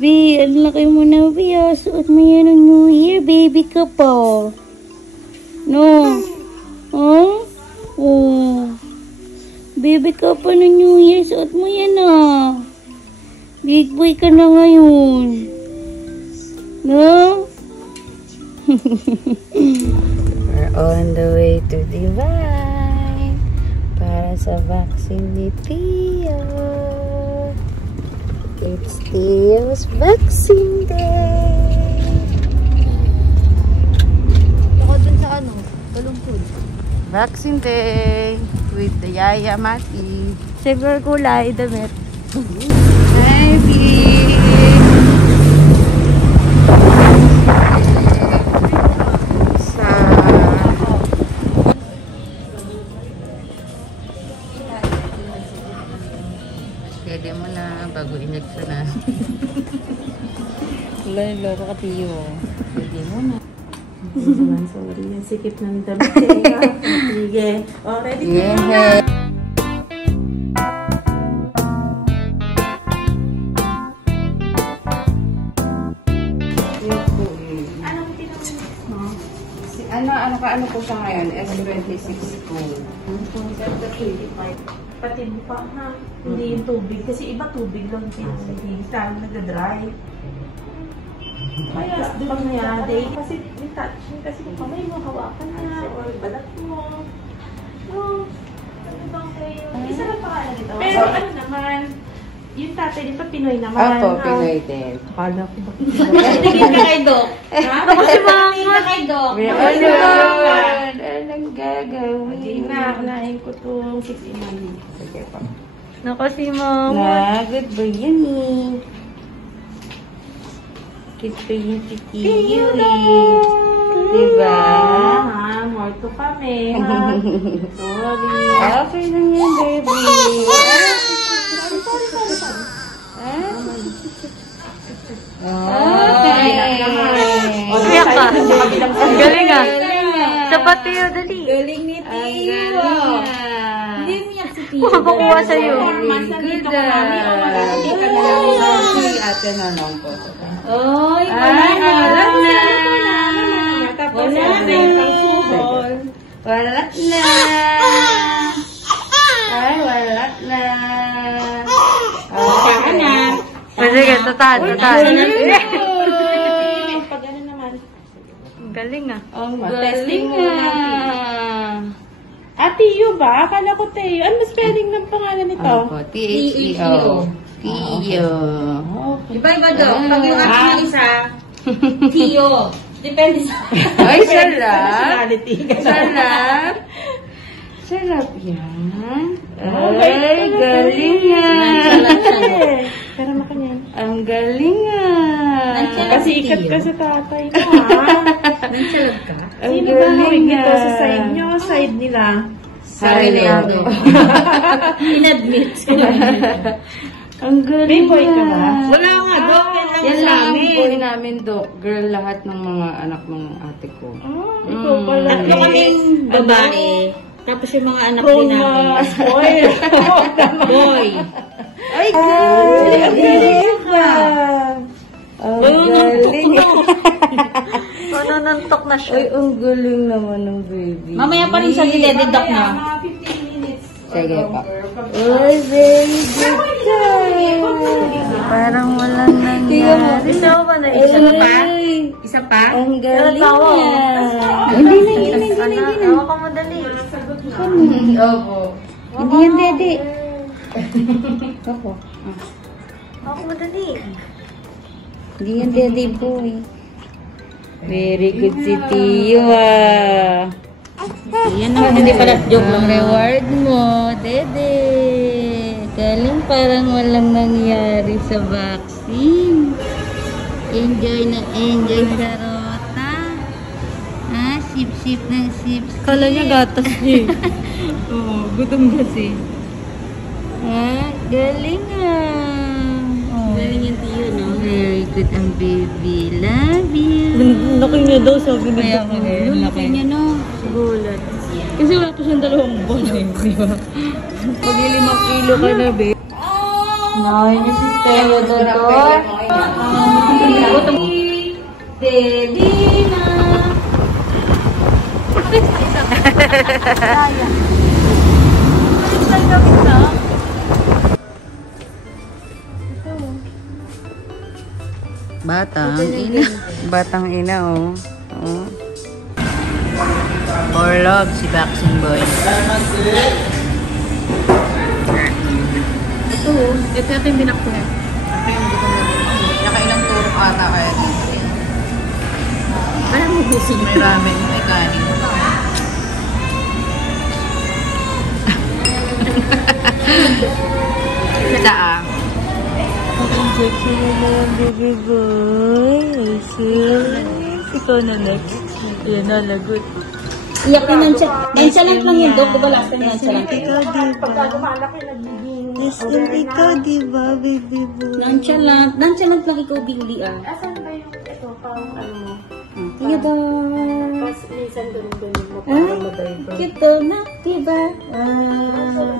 Baby, ang laki mo na, baby. Suot mo yan ng New Year. Baby ka pa. No? Huh? Oh. Baby ka pa ng New Year. Suot mo yan ah. Big boy ka na ngayon. No? We're on the way to Divine para sa vaccine ni Tio. It's Tio's vaccine day. Ako dun sa ano, Talungkod. Vaccine day with the Yaya Mati. Silver kulay damit. Hi, Pete. Pwede mo na bago injection na. Wala, loko ka Tiyo. Pwede mo na. Sorry, yung sikip ng damit. Sige. Oh, ready ka na. Ano po siya ngayon? S26 po. Pati pa ha. Hindi yung tubig. Kasi iba tubig lang pinagiging. Lalo nagda-dry. Kaya pag nangyari, kasi yung touch mo, kasi kung kamay mo, hawakan na, or balat mo. No. Ano bang kayo? Isa lang pangalan dito. Pero ano naman, yung tatay dito, Pinoy naman. Apo, Pinoy din. Akala ko ba? Tingin ka kay Doc. Ha? Kasi mga ka kay Doc. Anong gagawin? Hindi na, unahin ko itong 6 in 1. Sige pa. Naku si Mama. Na, good boy yan eh. Cute pa yung si Tiyo eh. Diba? Ha, more to kami. Ha? Sorry. Okay lang yan, baby. Kaya ka. Ang galing ah. Dapat Tiyo, dali. Galing ni Tiyo. Hindi niya si Tiyo. Makakuha sa'yo. Good ah. Hindi ka na lang si ate na lang po. Oy, wala na. Tapos, Wala na. Wala na. Ay, wala na. Saka na. Sige, tatan. Pag ano naman. Ang galing ah. Ang Testing galing muna. ah. Tiyo ba? Akala ko Teo. Ano spelling ng pangalan nito? Opo, T-H-E-O. Tiyo. Iba-iba Doc. Pag yung action ng isa, Tiyo. Depende sa... Ay, sarap. Personality. Sarap. Sarap yan. Oh, Ay, galing ah. Pero makanyan. Ang galing ah. Kasi ikat ka sa tatay mo, ha? Nansalag ka? Ang Sino ba galing ito sa ah. side nyo? Side nila? Sarili. Inadmit. Ang galing May boy ka ba? Wala nga, Doc. Yan lang ang boy namin, Doc. Girl, lahat ng mga anak ng ate ko. Oh, ikaw pala. Tatlo kaming babae. Tapos yung mga anak din namin. Boy. Boy. Ay, galing ka. Ang galing. Nanantok na siya. Ay, ang galing naman ng baby. Mamaya pa rin siya didedoc na. Mga 15 minutes. Sige pa. Ay, very good ka. Parang walang nangyari. Isa pa na isa pa? Isa pa? Ang galing Tawa. niya. Hindi na. Tawa ka mo dali. Opo. Hindi yan, Dede. Opo. Tawa ka mo dali. Hindi yan, Dede boy. Very good si Tiyo ah. Yan naman, hindi pala joke Ang lang. reward mo, Dede. Galing parang walang nangyari sa vaccine. Enjoy na enjoy sa rota. Ah, sip-sip ng sip-sip. Kala niya gatas niya. Oo, gutom kasi. Ah, galing ah. Oh, Galing yung Tiyo, no? very good ang baby. Love you. Laki niya daw, sabi ni Kaya Doc. ko rin, laki niya no. Gulat. Kasi wala pa siyang 2 buwan eh, di ba? Pag 5 kilo ka na, babe. Nay, niya si Teo, Dodor. Delina. Batang ina, oh. Oh. Orlog, si Boxing Boy. Ito yung binak ko na. Ito yung gusto na. Nakailang turok ata kaya dito. Parang mabusog. May ramen, may kanin. Sa daang. Injection na naman, baby boy. Ikaw na next. Ayan na, lagot. Iyak na nonchalant lang yung dog. Diba last time nonchalant? Pagka lumalaki, nagiging... Ikaw, diba, baby boy? Nonchalant lang ikaw, Billy, ah. Asan ba yung ito? Pang ano? Tiyo daw. Mas minsan ganun mo parang mabay-bay. Cute na, diba?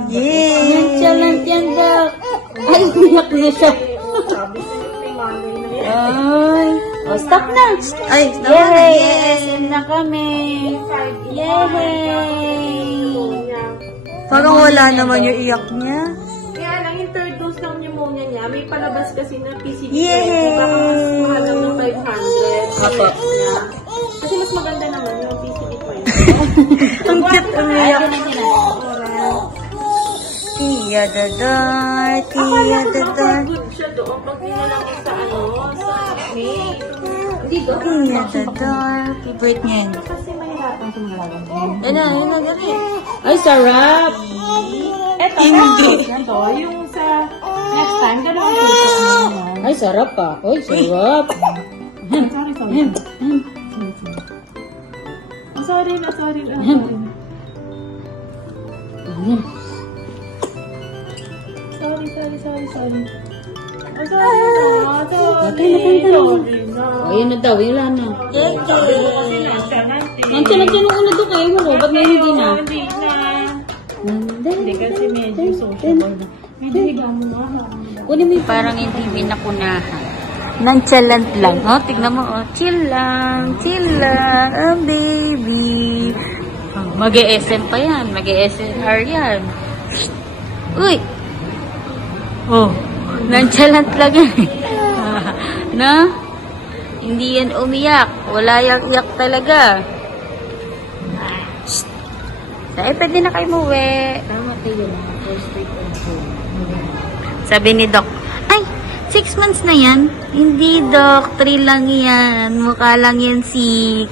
Yay! Nonchalant yan, dog. Ay, iyak na siya. Sabi sa'yo, may manay na yan. Ay. Oh, stop na. Ay, Yay! SM na kami. Yay! parang wala naman yung iyak niya. Kaya lang, yung third dose ng pneumonia niya, may palabas kasi na PCV. Yay! Baka mas mahal lang ng 500. Apo. Kasi mas maganda naman yung PCV ko yun. Ang cute umiyak. Akala Tiya ko naman dadar. good siya doon pag nilalang mo sa ano, sa May. Hindi doon. Tiya dadar. Favorite niya yun. Kasi mahirapan sa mga lalaki. Yan na, dali. Ay, sarap. Eto, Hindi. Ito, yung sa next time, ganun ang tutok mo yun. Ay, sarap ka. Ay, sarap. Sorry. Oh, sorry na. Sorry. Ayun na daw, wala na. Nonchalant yan ang una doon kayo mo. Ba't ngayon hindi na? Hindi kasi medyo social. Kunin mo yung Parang hindi minakunahan. Nonchalant lang. Oh, tignan mo. Oh. Chill lang. Oh, baby. Oh, mag-e-SM pa yan. Mag-e-SNR yan. Uy! Oh, nonchalant lang yan. Na? Hindi yan umiyak. Wala yung iyak talaga. Shh. Pwede na kayo muwi. Tama kayo na. First week of June. Sabi ni Doc, ay, 6 months na yan. Hindi, Doc. 3 lang yan. Mukha lang yan 6.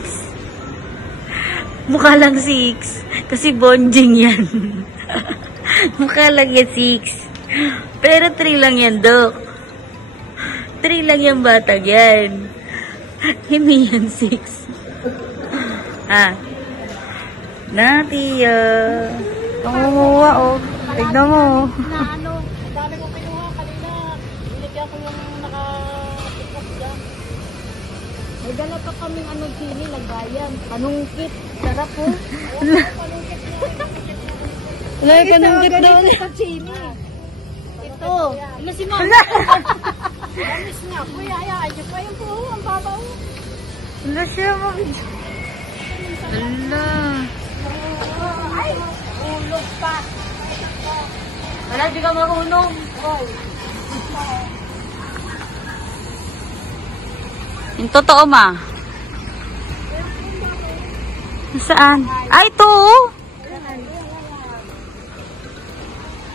Mukha lang 6. Kasi bonjing yan. Mukha lang yan 6. Pero 3 lang yan, Doc. 3 lang yan batang yan. Hindi yan 6. Ah. Natia. Nangunguha, oh. Tignan mo. Dami kong kinuha kanina. Binigyan ko yung naka-tiktok dyan. May dala pa kaming chili, lagayan. Panungkit. Sarap po. Wala ka nang daw. Chili. Ito. Ano si Mama? Amis nga. Kuya, ayun pa yung po. Ang babaw. Wala siya, mami. Wala. Ay, ulog pa. Wala, di ka marunong. Yung totoo, ma. Saan? Ay, ito.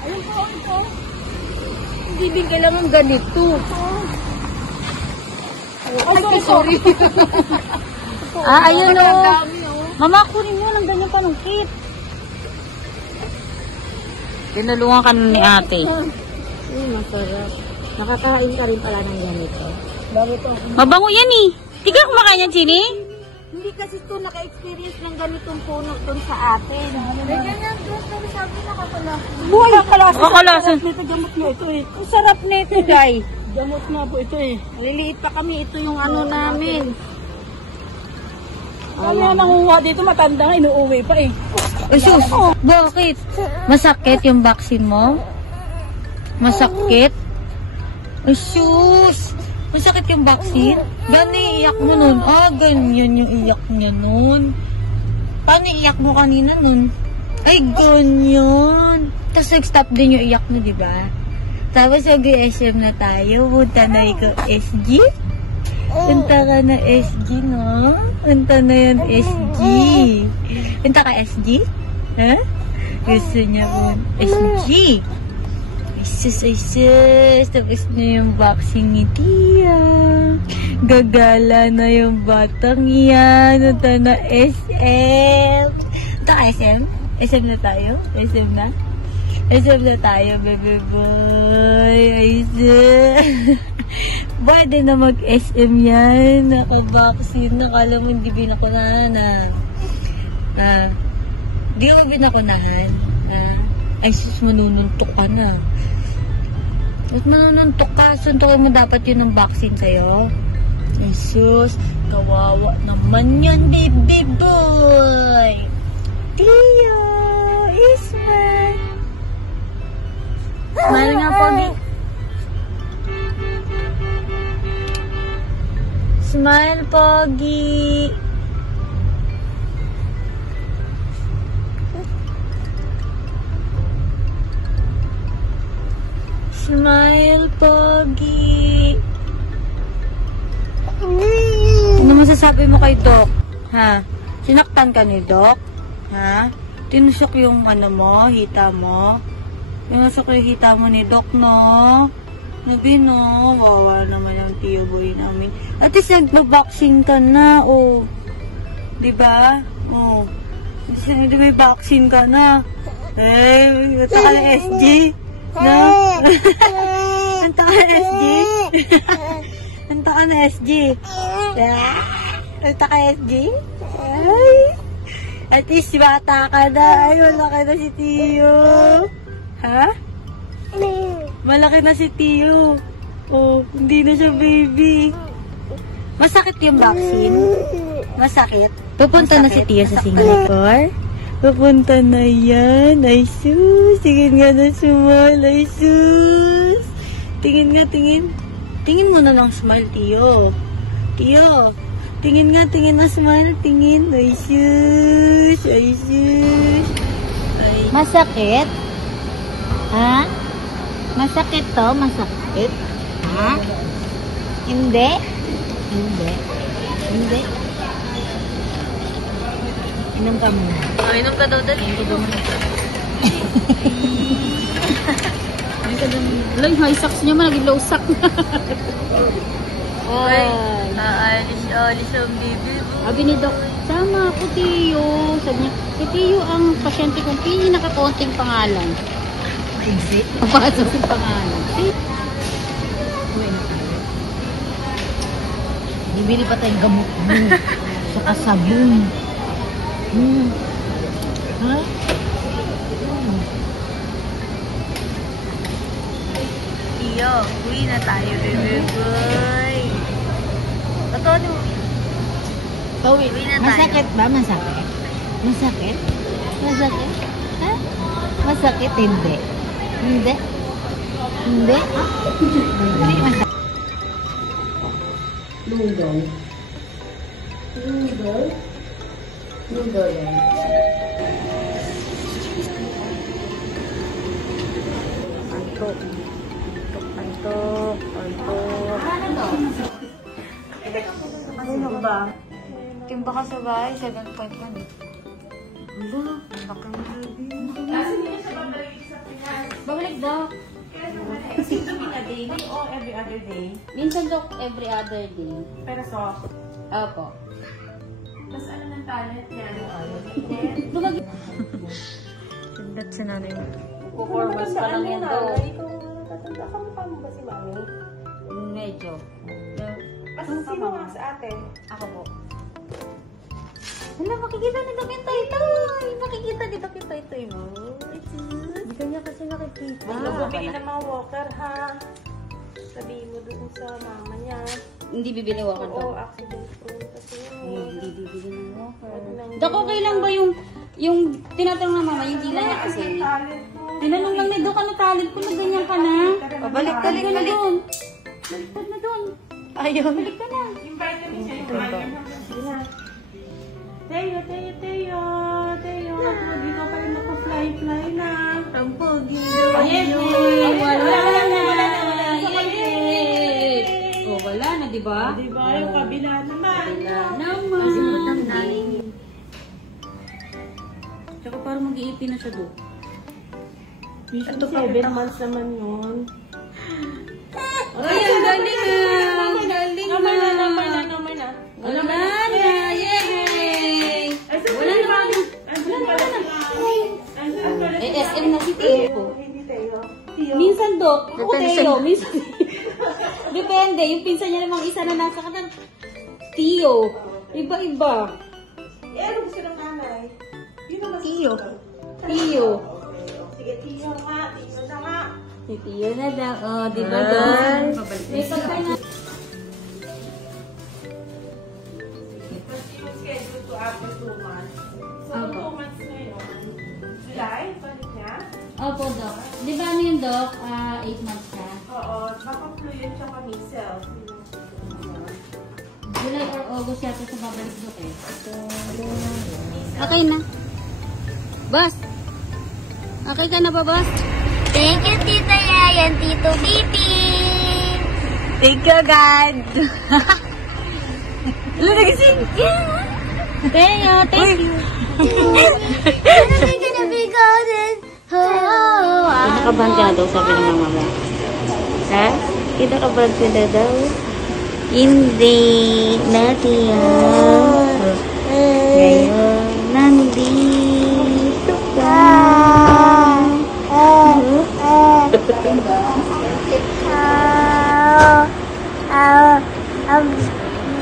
Ayun po. Hindi din kailangan ganito. Ay, sorry. Ayun, o. Dami, oh. Mama, kunin mo ng ganyan panungkit. Tinulungan ka ni ate. Masarap. Nakakain ka rin pala ng ganito. Bago to. Mabango yan eh. Di ka kumakain yan, Chini? Hindi kasi ito naka-experience ng ganitong puno doon sa atin. Ganyan, pero sabi nakakala. Buhay kakalasan. Kakalasan. Ito, gamot nyo ito eh. Ang sarap nito, guys. Gamot nga po ito eh. Maliliit pa kami. Ito yung ano namin. Kaya nanguha dito, matanda nga, inuuwi pa eh. Ay, sus. Bakit? Masakit yung vaccine mo? Masakit? Ay, sus. Masakit yung vaccine? Gano'n iiyak mo nun? Ah, ganyan yung iyak niya nun. Paano iiyak mo kanina nun? Ay, ganyan. Tapos nag-stop din yung iyak mo, di ba? Tapos mag-SM na tayo. Punta na ikaw SG. Punta ka na SG, no? Punta na yan SG. Punta ka SG? Ha? Gusto niya po SG. Isus. Tapos na yung vaccine ni Tia. Gagala na yung batang yan. Punta na SM. Punta ka SM? SM na tayo? SM na? SM na tayo, baby boy. Isus. Pwede na mag-SM yan. Naka-vaccine. Nakala mo hindi binakunahan na. Di mo binakunahan na. Ay sus, manununtok ka na. At manununtok ka. Suntukin mo dapat yun ng vaccine sa'yo. Ay sus, kawawa naman yan, baby boy. Tio, Isman. Smile nga po, di. Smile, Pogi. Smile, Pogi. Ano masasabi mo kay Doc? Ha? Sinaktan ka ni Doc? Ha? Tinusok yung ano mo, hita mo? Tinusok yung hita mo ni Doc, no? Nabi, no? Wawa naman yung tiyo boy namin. At least nagba-vaccine ka na, oh. Diba? Oh. Di may vaccine ka na. Eh, punta ka na SG. No? Punta ka na SG. Punta ka na SG. Punta ka SG. Ay. At least bata ka na. Ay, wala ka na si Tiyo. Ha? Malaki na si Tiyo. Oh, hindi na siya baby. Masakit yung vaccine? Masakit? Pupunta na si Tiyo sa Singapore? Pupunta na yan. Ay sus. Tingin nga na smile. Ay sus. Tingin nga, tingin. Tingin mo na lang smile, Tiyo. Tiyo. Tingin nga, tingin na smile. Tingin. Ay sus. Ay sus. Ay. Masakit? Ha? Masakit to? Masakit? Ha? Hindi? Hindi? Hindi? Inom ka muna. Oh, inom ka daw dali. Inom ka daw muna. Inom ka daw muna. Wala, yung high socks niya man, naging low sock na. Ay, aalis ang baby. Sabi ni Doc, sama ako, Tiyo. Sabi niya, Tiyo ang pasyente kong pinakakonting pangalan. Hindi. Papasok yung pangalan. Bibili pa tayong gamot mo. Saka sabon. Ha? Tiyo, uwi na tayo, baby boy. Totoo. Uwi na tayo. Masakit ba? Masakit? Masakit? Masakit? Ha? Masakit? Hindi. Hindi? Hindi? Hindi masakit. Noodle. Noodle? Noodle yan. Antok. Antok. Antok. Ano ba? Timba ka sa bahay, 7.1. Ano? Baka Kasi niya siya babalik sa Pinas. babalik daw. Kasi a daily o every other day? Minsan daw every other day. Pero soft. Opo. Tapos ano ng talent niya? Tagdat si nanay mo. Kukormas pa lang yan daw. Tatanda ka mukha mo ba si Mami? Medyo. Kasi sino nga sa ate? Ako po. Hala, makikita ni Doc yung tay-tay. Makikita ni Doc yung tay-tay mo. Hindi kanya kasi nakikita. Bumili ng mga walker, ha? Sabihin mo dun sa mama niya. Hindi bibiniwakan to. Oo, accident prone kasi yun. Hindi bibili ng walker. Doc, okay lang ba yung tinatanong ng mama, yung dila niya kasi? Tinanong lang ni Doc, ano talent ko na ganyan ka na? Balik na doon. Baliktad na doon. Ayaw. Balik ka na. Yung vitamin siya, yung Sige na. Teo. Hindi ka pa rin naka-fly na. Ang pogi Yes, Wala na. Oh, wala na, di ba? Diba? Yung kabila naman. Tsaka parang mag-iipin na siya doon. Ito 7 months naman yun. Ay, ang galing na. Ang galing na. Naman na. Wala na. Yay! Wala na. Eh, SM na si Teo. Hindi tayo. Minsan, Dok. Ako Teo. Minsan. Depende. Yung pinsan niya namang isa na nasa kanan. Teo. Iba-iba. Ano gusto ng nanay? Teo. Teo. Sige, Tio nga. Tio na nga. Si Teo na daw. Oh, di ba, Dok? May pagkain na. Yung schedule to after 2 months. So, 2 months ngayon. July, balik niya? Opo, Dok. Di ba ano yung Dok? 8 months na. Oo, baka fluid siya measles. July or August yata sa babalik, Dok eh. Okay na. Boss! Okay ka na ba, Boss? Thank you, Tita Yaya and Tito Pipi. Thank you, God! Teo, thank you. We're gonna be golden. Oh, Kinakabahan ka na daw, sabi ng mama. Ha? Kinakabahan ka na daw? Hindi. Natin yan. Ngayon, nandito ka.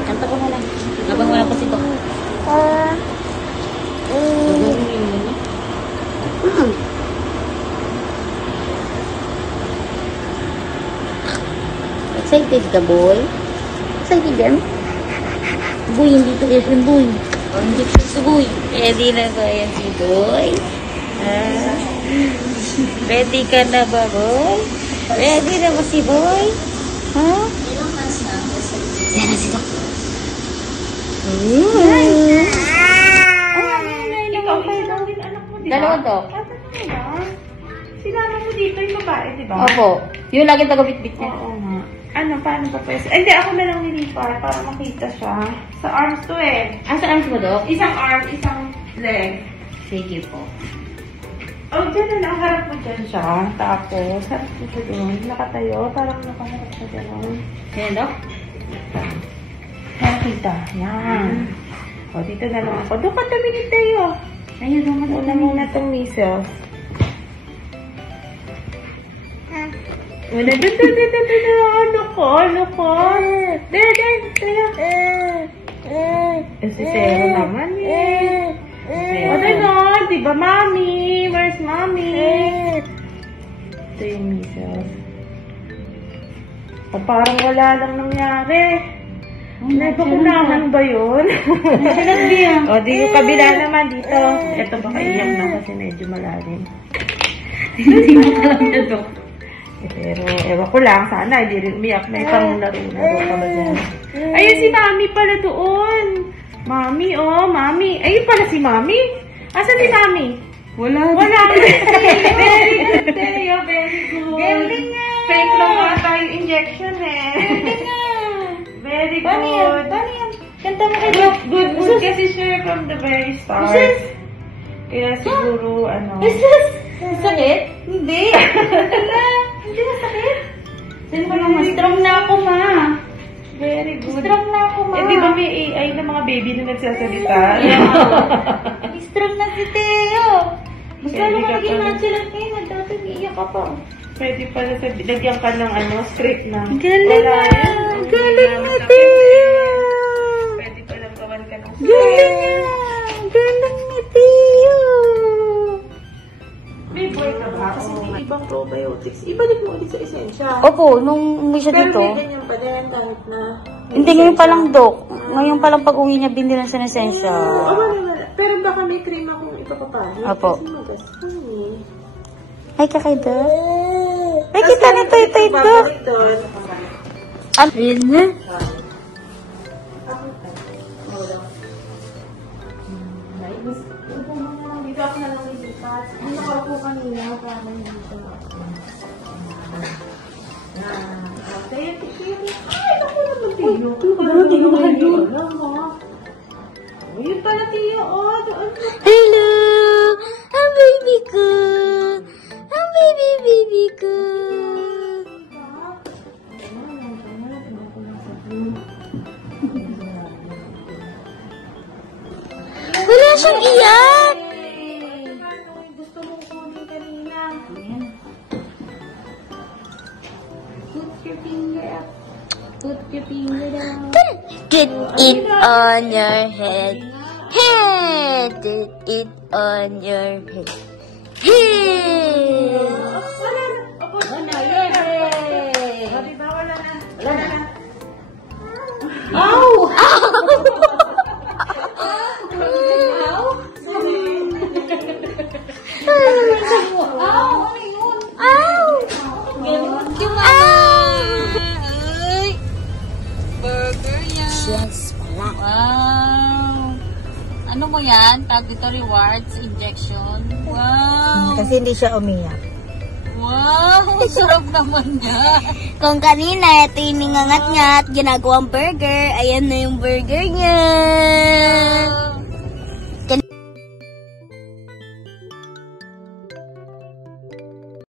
Kanta ko na lang. Habang wala pa si Tok. Excited ka, boy? Excited yan? Boy, hindi to yes yung boy. Hindi to si boy. Ready na ba yan si boy? Ready ka na ba, boy? Ready na ba si boy? Ha? Yan na si Tok. Ikaw, ilan din anak mo, di ba? Dalawa, Dok. Sinama mo dito yung babae, di ba? Opo. Yung lagi taga-bit-bit niya. Oo nga. Ano, paano pa pwede? Hindi, ako na lang nilipat para makita siya. Sa arms to eh. Sa arms mo, Dok? Isang arm, isang leg. Sige po. Oh, dyan na lang. Harap mo dyan siya. Tapos, harap mo siya doon. Nakatayo. Parang nakaharap siya doon. Yan, Dok? Nakita. Yan. O, dito na lang ako. Doon ka tabi ni Teo. Ayun, Dok. Una muna itong measles. Una, ano ko? Teo. Si Teo naman eh. Ano na? Diba, Mami? Where's Mami? Ito yung measles. Parang wala lang nangyari. Napakunahan ba yun? O, di yung kabila naman dito. Ito baka iyak na kasi medyo malalim. Hindi mo alam na, Dok. Pero, ewan ko lang. Sana, hindi rin umiyak. May panglaro na doon ka ba dyan? Ayun si Mami pala doon. Mami, oh, Mami. Ayun pala si Mami. Asan si Mami? Wala. Very good, Teo. Very good. Galing nga. Fake lang ata yung injection eh. Galing nga. Very good. Paano yan? Kanta mo kayo. Good kasi siya from the very start. Kaya siguro, ano. Sakit? Hindi. Hindi na sakit. Sino ka naman? Strong na ako, ma. Very good. Strong na ako, ma. Eh, di ba may AI na mga baby na nagsasalita? Strong na si Teo. Mas Pwede lalo ka ka naging pala. natural kayo. Dati iiyak ka pa. Pwede pala lagyan ka ng ano, script na. Galing wala na. yun. Galing na, Wala. Teo. Pwede pala gawan ka ng Galing na. Galing na, Teo. May boy ka ba? Kasi may ibang probiotics. Ibalik mo ulit sa esensya. Opo, nung umuwi siya Pero dito. may ganyan pa din kahit na... Hindi, ngayon pa lang, Dok. Ngayon pa lang pag-uwi niya, binili sa Nesensya. Wala. Pero baka may cream akong ipapapahit. Apo. Kasi magastan eh. Ay, kakay, Dok. Ay, kita nito, ito. Babalik doon. Ayun na. Dito ako na lang lilipat. Hindi ako kanina para dito. Okay, ay, naku naman Tiyo. Tiyo ka doon. Yun pala Tiyo. Hello! Ang baby ko! Ang baby ko! Wala siyang iyak! Gusto mo kunin kanina. Put your finger up. Put your finger down. Get it on your head. Hey! Get it on your head. Hey! Wala na. Yay! Diba wala na? Wala na. Ow! Burger yan. Yes, pala. Wow. Ano mo yan? Tag dito rewards, injection. Wow. Kasi hindi siya umiyak. Wow. Sarap naman yan. Kung kanina, ito yung ningangat-ngat, ginagawang burger, ayan na yung burger niya.